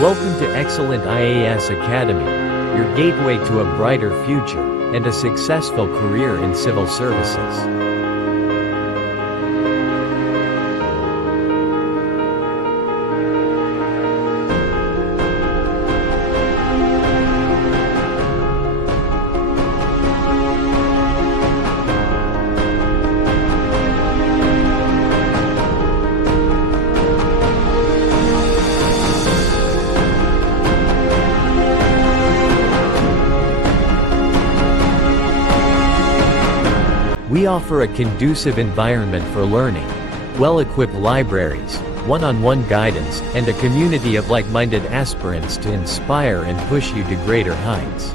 Welcome to Excellent IAS Academy, your gateway to a brighter future and a successful career in civil services. We offer a conducive environment for learning, well-equipped libraries, one-on-one guidance, and a community of like-minded aspirants to inspire and push you to greater heights.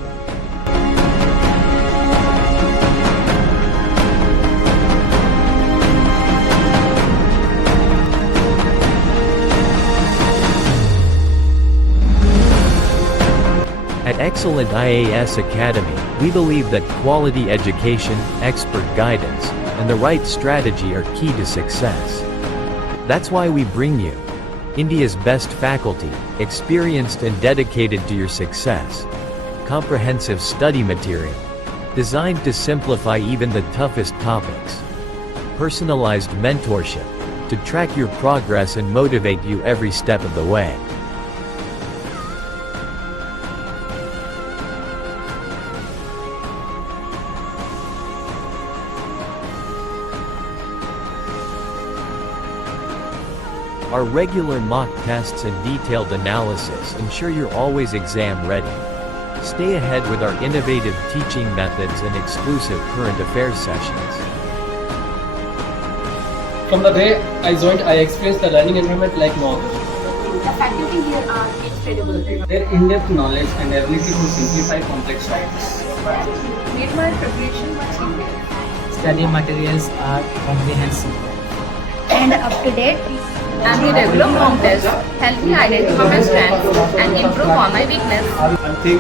At Excellent IAS Academy, we believe that quality education, expert guidance, and the right strategy are key to success. That's why we bring you India's best faculty, experienced and dedicated to your success. Comprehensive study material, designed to simplify even the toughest topics. Personalized mentorship, to track your progress and motivate you every step of the way. Our regular mock tests and detailed analysis ensure you're always exam ready. Stay ahead with our innovative teaching methods and exclusive current affairs sessions. From the day I joined, I experienced the learning environment like no other. The faculty here are incredible. Their in-depth knowledge and ability to simplify complex topics Made my preparation much easier. Study materials are comprehensive And up to date. And the regular mock tests help me identify my strengths and improve on my weakness. One thing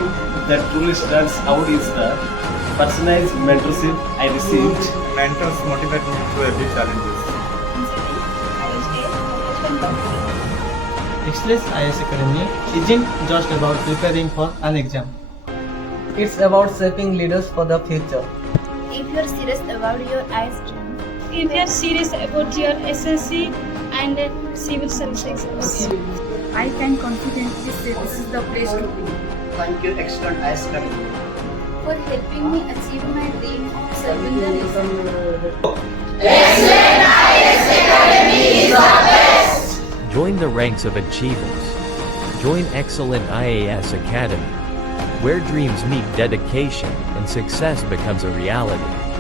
that truly stands out is the personalized mentorship I received. Mentors motivate me through every challenges. Excellent IAS Academy isn't just about preparing for an exam. It's about shaping leaders for the future. If you're serious about your IAS dream, if you are serious about your SSC and civil service exams, I can confidently say this is the place to be. Thank you, Excellent IAS Academy. For helping me achieve my dream of serving the nation. Join the ranks of achievers. Join Excellent IAS Academy, where dreams meet dedication and success becomes a reality.